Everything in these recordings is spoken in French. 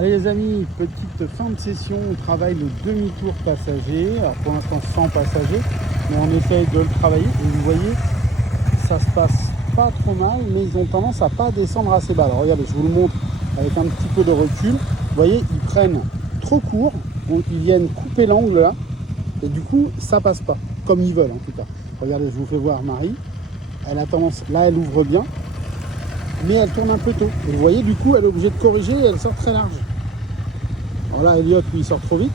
Allez les amis, petite fin de session, on travaille le demi-tour passager. Alors pour l'instant sans passager, mais on essaye de le travailler. Et vous voyez, ça se passe pas trop mal, mais ils ont tendance à pas descendre assez bas. Alors regardez, je vous le montre avec un petit peu de recul. Vous voyez, ils prennent trop court, donc ils viennent couper l'angle là. Et du coup, ça passe pas, comme ils veulent en tout cas. Regardez, je vous fais voir Marie. Elle a tendance, là elle ouvre bien, mais elle tourne un peu tôt. Et vous voyez, du coup, elle est obligée de corriger et elle sort très large. Alors là, Elliot, lui, il sort trop vite.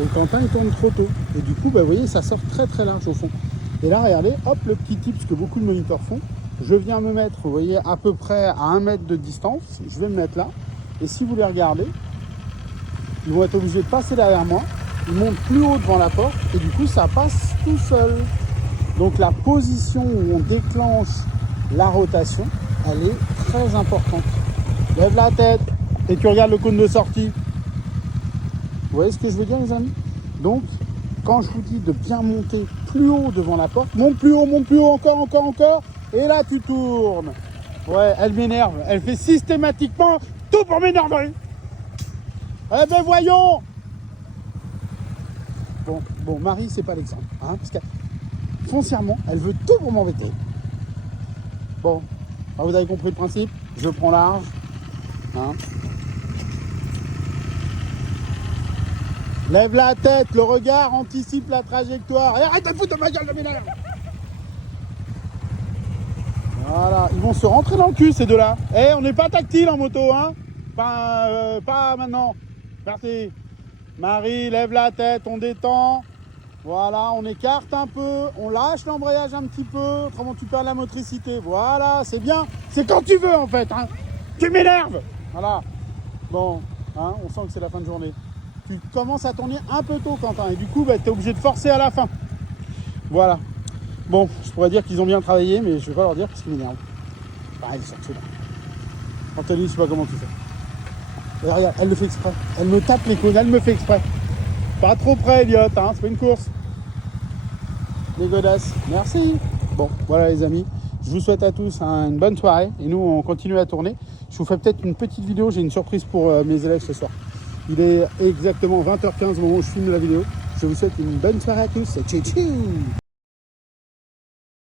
Et Quentin, il tourne trop tôt. Et du coup, bah, vous voyez, ça sort très très large au fond. Et là, regardez, hop, le petit tip, que beaucoup de moniteurs font. Je viens me mettre, vous voyez, à peu près à 1 mètre de distance. Je vais me mettre là. Et si vous les regardez, ils vont être obligés de passer derrière moi. Ils montent plus haut devant la porte. Et du coup, ça passe tout seul. Donc la position où on déclenche la rotation, elle est très importante. Lève la tête et tu regardes le cône de sortie. Vous voyez ce que je veux dire les amis? Donc quand je vous dis de bien monter plus haut devant la porte, monte plus haut, encore. Et là tu tournes. Ouais, elle m'énerve. Elle fait systématiquement tout pour m'énerver. Eh ben voyons. Bon, Marie, c'est pas l'exemple. Hein, parce que foncièrement, elle veut tout pour m'embêter. Bon, alors vous avez compris le principe. Je prends large. Hein. Lève la tête, le regard anticipe la trajectoire. Et arrête de foutre de ma gueule de m'énerve. Voilà, ils vont se rentrer dans le cul ces deux-là. Eh, on n'est pas tactile en moto, hein. Pas maintenant. Merci. Marie, lève la tête, on détend. Voilà, on écarte un peu, on lâche l'embrayage un petit peu, autrement tu perds la motricité. Voilà, c'est bien. C'est quand tu veux en fait. Hein. Tu m'énerves. Voilà. Bon, hein, on sent que c'est la fin de journée. Tu commences à tourner un peu tôt, Quentin, et du coup, bah, tu es obligé de forcer à la fin. Voilà. Bon, je pourrais dire qu'ils ont bien travaillé, mais je vais pas leur dire parce qu'ils m'énervent. Pareil, ils sont là. Anthony, je sais pas comment tu fais. Et regarde, elle le fait exprès. Elle me tape les cônes, elle me fait exprès. Pas trop près, Elliot, hein, c'est pas une course. Les godasses, merci. Bon, voilà les amis, je vous souhaite à tous une bonne soirée. Et nous, on continue à tourner. Je vous fais peut-être une petite vidéo, j'ai une surprise pour mes élèves ce soir. Il est exactement 20h15 au moment où je filme la vidéo. Je vous souhaite une bonne soirée à tous. Ciao, ciao.